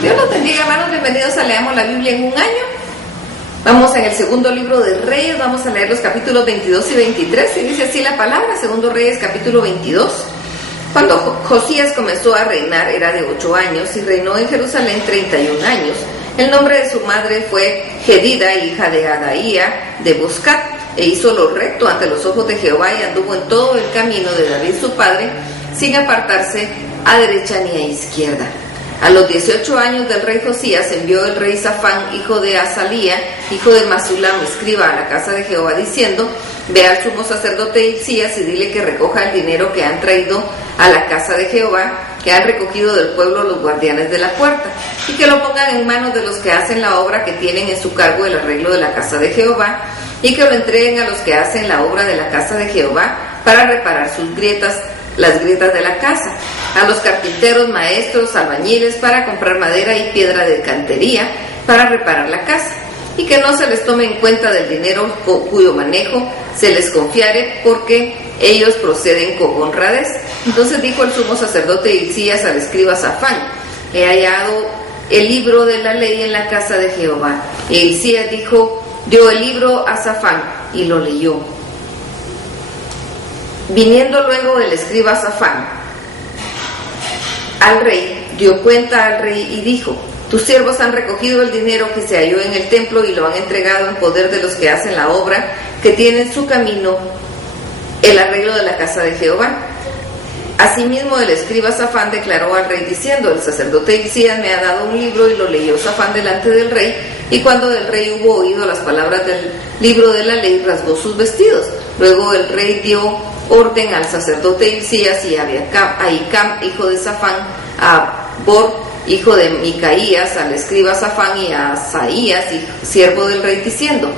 Dios los bendiga, hermanos, bienvenidos a Leamos la Biblia en un año. Vamos en el segundo libro de Reyes, vamos a leer los capítulos 22 y 23, y dice así la palabra, segundo Reyes capítulo 22. Cuando Josías comenzó a reinar era de 8 años y reinó en Jerusalén 31 años. El nombre de su madre fue Jedida, hija de Adaía de Boscat, e hizo lo recto ante los ojos de Jehová y anduvo en todo el camino de David su padre, sin apartarse a derecha ni a izquierda. A los 18 años del rey Josías envió el rey Safán, hijo de Azalía, hijo de Masulam, escriba a la casa de Jehová, diciendo: ve al sumo sacerdote Hilcías y dile que recoja el dinero que han traído a la casa de Jehová, que han recogido del pueblo los guardianes de la puerta, y que lo pongan en manos de los que hacen la obra, que tienen en su cargo el arreglo de la casa de Jehová, y que lo entreguen a los que hacen la obra de la casa de Jehová para reparar sus grietas, las grietas de la casa, a los carpinteros, maestros, albañiles, para comprar madera y piedra de cantería para reparar la casa, y que no se les tome en cuenta del dinero cuyo manejo se les confiare, porque ellos proceden con honradez. Entonces dijo el sumo sacerdote Hilcías al escriba Safán: he hallado el libro de la ley en la casa de Jehová. Y Hilcías dio el libro a Safán y lo leyó. Viniendo luego el escriba Safán al rey, dio cuenta al rey y dijo: tus siervos han recogido el dinero que se halló en el templo y lo han entregado en poder de los que hacen la obra, que tienen su camino el arreglo de la casa de Jehová. Asimismo el escriba Safán declaró al rey diciendo: el sacerdote Hilcías me ha dado un libro. Y lo leyó Safán delante del rey, y cuando el rey hubo oído las palabras del libro de la ley, rasgó sus vestidos. Luego el rey dio orden al sacerdote Hilcías y a Ahicam, hijo de Safán, a Bor, hijo de Micaías, al escriba Safán, y a Asaías, siervo del rey, diciendo: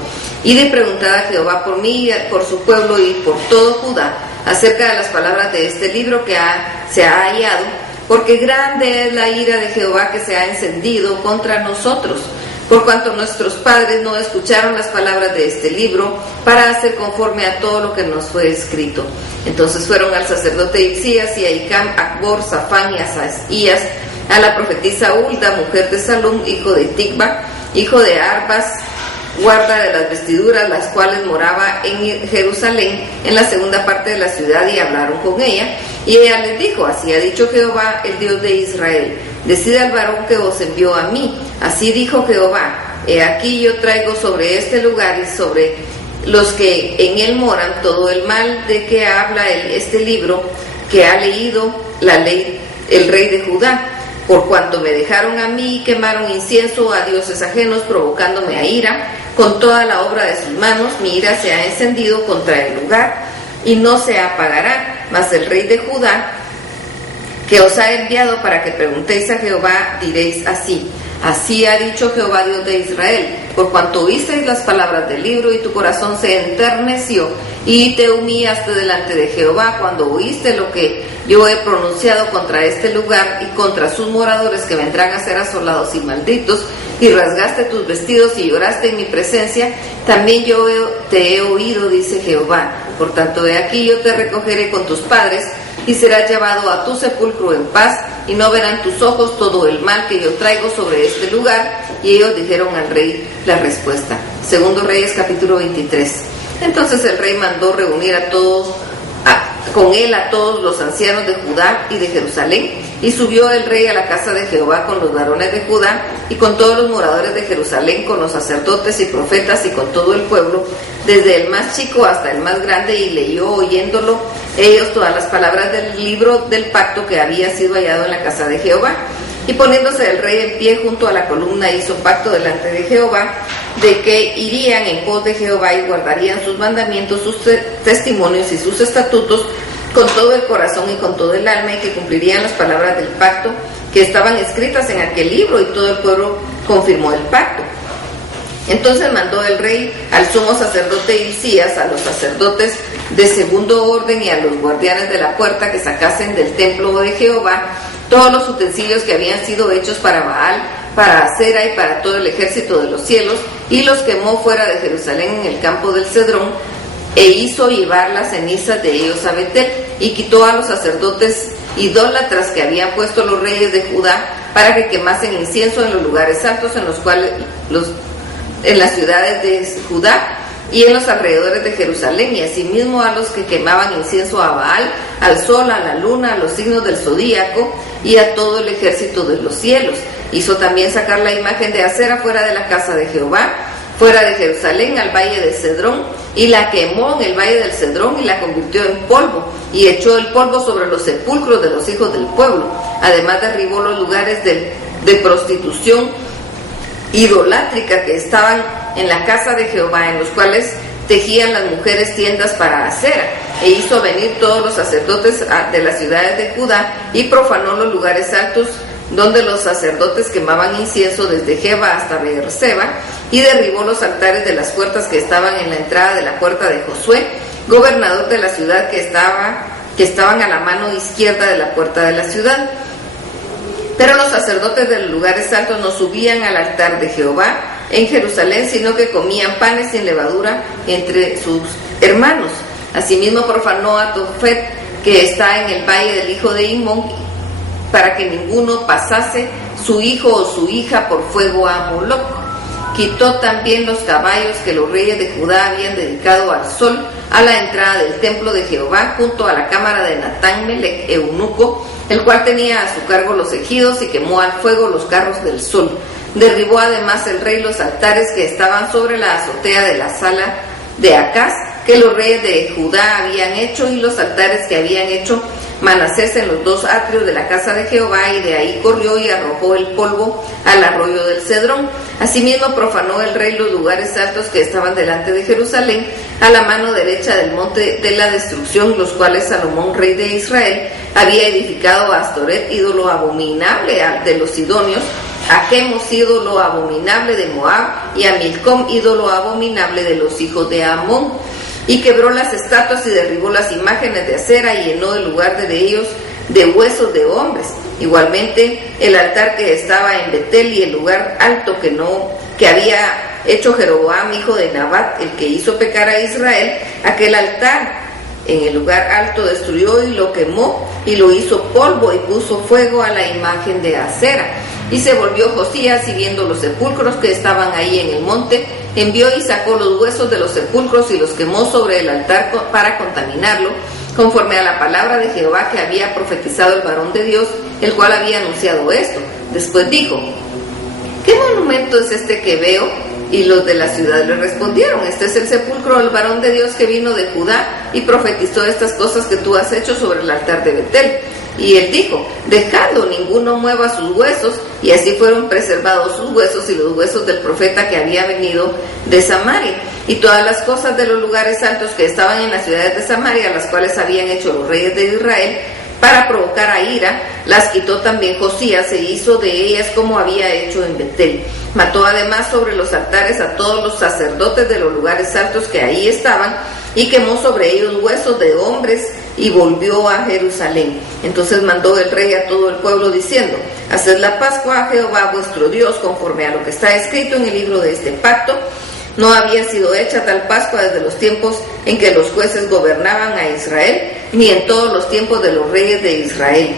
id y preguntad a Jehová por mí, por su pueblo y por todo Judá, acerca de las palabras de este libro que se ha hallado, porque grande es la ira de Jehová que se ha encendido contra nosotros, por cuanto nuestros padres no escucharon las palabras de este libro para hacer conforme a todo lo que nos fue escrito. Entonces fueron al sacerdote Hilcías y a Ahicam, Acbor, Safán y Asaías, a la profetisa Hulda, mujer de Salum, hijo de Ticba, hijo de Arbas, guarda de las vestiduras, las cuales moraba en Jerusalén, en la segunda parte de la ciudad, y hablaron con ella. Y ella les dijo: así ha dicho Jehová, el Dios de Israel: decid al varón que os envió a mí. Así dijo Jehová: he aquí yo traigo sobre este lugar y sobre los que en él moran todo el mal de que habla este libro que ha leído la ley el rey de Judá, por cuanto me dejaron a mí y quemaron incienso a dioses ajenos, provocándome a ira con toda la obra de sus manos. Mi ira se ha encendido contra el lugar y no se apagará. Mas el rey de Judá, que os ha enviado para que preguntéis a Jehová, diréis así: así ha dicho Jehová, Dios de Israel: por cuanto oísteis las palabras del libro y tu corazón se enterneció y te humillaste delante de Jehová cuando oíste lo que yo he pronunciado contra este lugar y contra sus moradores, que vendrán a ser asolados y malditos, y rasgaste tus vestidos y lloraste en mi presencia, también yo te he oído, dice Jehová. Por tanto, he aquí yo te recogeré con tus padres, y serás llevado a tu sepulcro en paz, y no verán tus ojos todo el mal que yo traigo sobre este lugar. Y ellos dijeron al rey la respuesta. Segundo Reyes capítulo 23. Entonces el rey mandó reunir con él a todos los ancianos de Judá y de Jerusalén, y subió el rey a la casa de Jehová con los varones de Judá y con todos los moradores de Jerusalén, con los sacerdotes y profetas y con todo el pueblo, desde el más chico hasta el más grande, y leyó oyéndolo ellos todas las palabras del libro del pacto que había sido hallado en la casa de Jehová. Y poniéndose el rey en pie junto a la columna, hizo pacto delante de Jehová, de que irían en pos de Jehová y guardarían sus mandamientos, sus testimonios y sus estatutos con todo el corazón y con todo el alma, y que cumplirían las palabras del pacto que estaban escritas en aquel libro. Y todo el pueblo confirmó el pacto. Entonces mandó el rey al sumo sacerdote Hilcías, a los sacerdotes de segundo orden y a los guardianes de la puerta, que sacasen del templo de Jehová todos los utensilios que habían sido hechos para Baal, para Acera y para todo el ejército de los cielos, y los quemó fuera de Jerusalén en el campo del Cedrón, e hizo llevar las cenizas de ellos a Betel, y quitó a los sacerdotes idólatras que habían puesto los reyes de Judá para que quemasen incienso en los lugares altos en los cuales en las ciudades de Judá y en los alrededores de Jerusalén, y asimismo a los que quemaban incienso a Baal, al sol, a la luna, a los signos del zodíaco y a todo el ejército de los cielos. Hizo también sacar la imagen de Acera fuera de la casa de Jehová, fuera de Jerusalén, al valle de Cedrón, y la quemó en el valle del Cedrón y la convirtió en polvo, y echó el polvo sobre los sepulcros de los hijos del pueblo. Además derribó los lugares de prostitución idolátrica que estaban en la casa de Jehová, en los cuales tejían las mujeres tiendas para Acera, e hizo venir todos los sacerdotes de las ciudades de Judá y profanó los lugares altos donde los sacerdotes quemaban incienso desde Geba hasta Beerseba, y derribó los altares de las puertas que estaban en la entrada de la puerta de Josué, gobernador de la ciudad, que estaban a la mano izquierda de la puerta de la ciudad. Pero los sacerdotes de los lugares altos no subían al altar de Jehová en Jerusalén, sino que comían panes sin levadura entre sus hermanos. Asimismo profanó a Tofet, que está en el valle del hijo de Imón, para que ninguno pasase su hijo o su hija por fuego a Moloc. Quitó también los caballos que los reyes de Judá habían dedicado al sol a la entrada del templo de Jehová, junto a la cámara de Natán Melech, eunuco, el cual tenía a su cargo los ejidos, y quemó al fuego los carros del sol. Derribó además el rey los altares que estaban sobre la azotea de la sala de Acaz, que los reyes de Judá habían hecho, y los altares que habían hecho Manasés en los dos atrios de la casa de Jehová, y de ahí corrió y arrojó el polvo al arroyo del Cedrón. Asimismo profanó el rey los lugares altos que estaban delante de Jerusalén, a la mano derecha del monte de la destrucción, los cuales Salomón, rey de Israel, había edificado a Astoret, ídolo abominable de los sidonios, a Chemos, ídolo abominable de Moab, y a Milcom, ídolo abominable de los hijos de Amón. Y quebró las estatuas y derribó las imágenes de Acera, y llenó el lugar de ellos de huesos de hombres. Igualmente el altar que estaba en Betel y el lugar alto que había hecho Jeroboam, hijo de Nabat, el que hizo pecar a Israel, aquel altar en el lugar alto destruyó y lo quemó y lo hizo polvo, y puso fuego a la imagen de Acera. Y se volvió Josías, y viendo los sepulcros que estaban ahí en el monte, envió y sacó los huesos de los sepulcros y los quemó sobre el altar para contaminarlo, conforme a la palabra de Jehová que había profetizado el varón de Dios, el cual había anunciado esto. Después dijo: ¿qué monumento es este que veo? Y los de la ciudad le respondieron: este es el sepulcro del varón de Dios que vino de Judá y profetizó estas cosas que tú has hecho sobre el altar de Betel. Y él dijo: dejadlo, ninguno mueva sus huesos. Y así fueron preservados sus huesos y los huesos del profeta que había venido de Samaria. Y todas las cosas de los lugares altos que estaban en las ciudades de Samaria, las cuales habían hecho los reyes de Israel para provocar a ira, las quitó también Josías, e hizo de ellas como había hecho en Betel. Mató además sobre los altares a todos los sacerdotes de los lugares altos que ahí estaban, y quemó sobre ellos huesos de hombres, y volvió a Jerusalén. Entonces mandó el rey a todo el pueblo diciendo: haced la Pascua a Jehová vuestro Dios, conforme a lo que está escrito en el libro de este pacto. No había sido hecha tal Pascua desde los tiempos en que los jueces gobernaban a Israel, ni en todos los tiempos de los reyes de Israel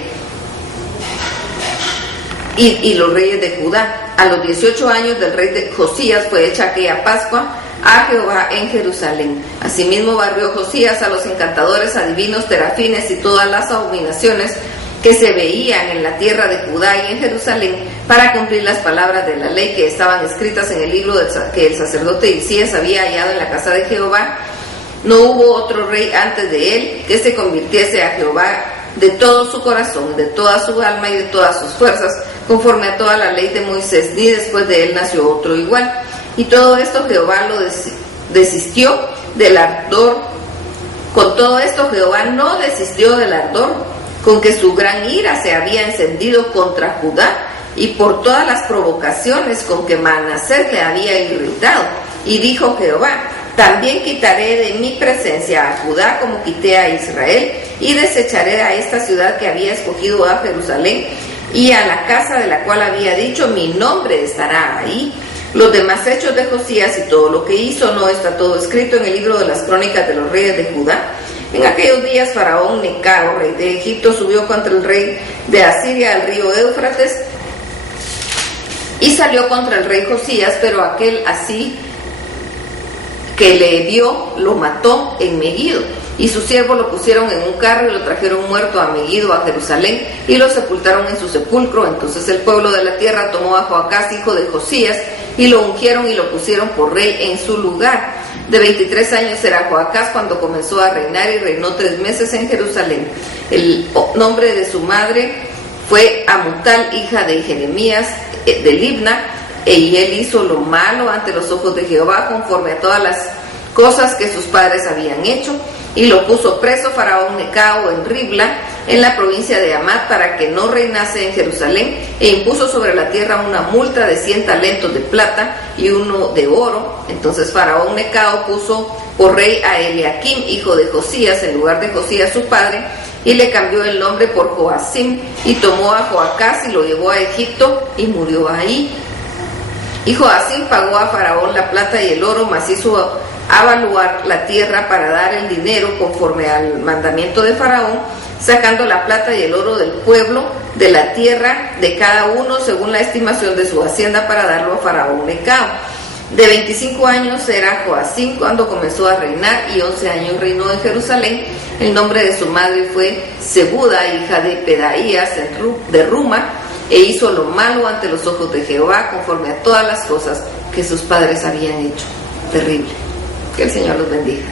y los reyes de Judá. A los 18 años del rey de Josías fue hecha aquella Pascua a Jehová en Jerusalén. Asimismo barrió Josías a los encantadores, adivinos, terafines y todas las abominaciones que se veían en la tierra de Judá y en Jerusalén, para cumplir las palabras de la ley que estaban escritas en el libro que el sacerdote Hilcías había hallado en la casa de Jehová. No hubo otro rey antes de él que se convirtiese a Jehová de todo su corazón, de toda su alma y de todas sus fuerzas, conforme a toda la ley de Moisés, ni después de él nació otro igual. Y todo esto Jehová lo desistió del ardor. Con todo esto Jehová no desistió del ardor con que su gran ira se había encendido contra Judá, y por todas las provocaciones con que Manasés le había irritado. Y dijo Jehová: también quitaré de mi presencia a Judá como quité a Israel, y desecharé a esta ciudad que había escogido a Jerusalén, y a la casa de la cual había dicho: mi nombre estará ahí. Los demás hechos de Josías y todo lo que hizo, ¿no está todo escrito en el libro de las crónicas de los reyes de Judá? En aquellos días Faraón Necao, rey de Egipto, subió contra el rey de Asiria al río Éufrates y salió contra el rey Josías, pero aquel así que le vio lo mató en Megiddo, y sus siervos lo pusieron en un carro y lo trajeron muerto a Megiddo, a Jerusalén, y lo sepultaron en su sepulcro. Entonces el pueblo de la tierra tomó a Joacás, hijo de Josías, y lo ungieron y lo pusieron por rey en su lugar. De 23 años era Joacás cuando comenzó a reinar, y reinó 3 meses en Jerusalén. El nombre de su madre fue Amutal, hija de Jeremías de Libna, y él hizo lo malo ante los ojos de Jehová, conforme a todas las cosas que sus padres habían hecho, y lo puso preso Faraón Necao en Ribla, en la provincia de Hamat, para que no reinase en Jerusalén, e impuso sobre la tierra una multa de 100 talentos de plata y 1 de oro. Entonces Faraón Necao puso por rey a Eliakim, hijo de Josías, en lugar de Josías su padre, y le cambió el nombre por Joacim, y tomó a Joacás y lo llevó a Egipto, y murió ahí. Y Joacim pagó a Faraón la plata y el oro, mas hizo avaluar la tierra para dar el dinero conforme al mandamiento de Faraón, sacando la plata y el oro del pueblo de la tierra de cada uno según la estimación de su hacienda, para darlo a Faraón Necao. De 25 años era Joacim cuando comenzó a reinar, y 11 años reinó en Jerusalén. El nombre de su madre fue Zebuda, hija de Pedaías de Ruma, e hizo lo malo ante los ojos de Jehová, conforme a todas las cosas que sus padres habían hecho. Terrible. Que el Señor los bendiga.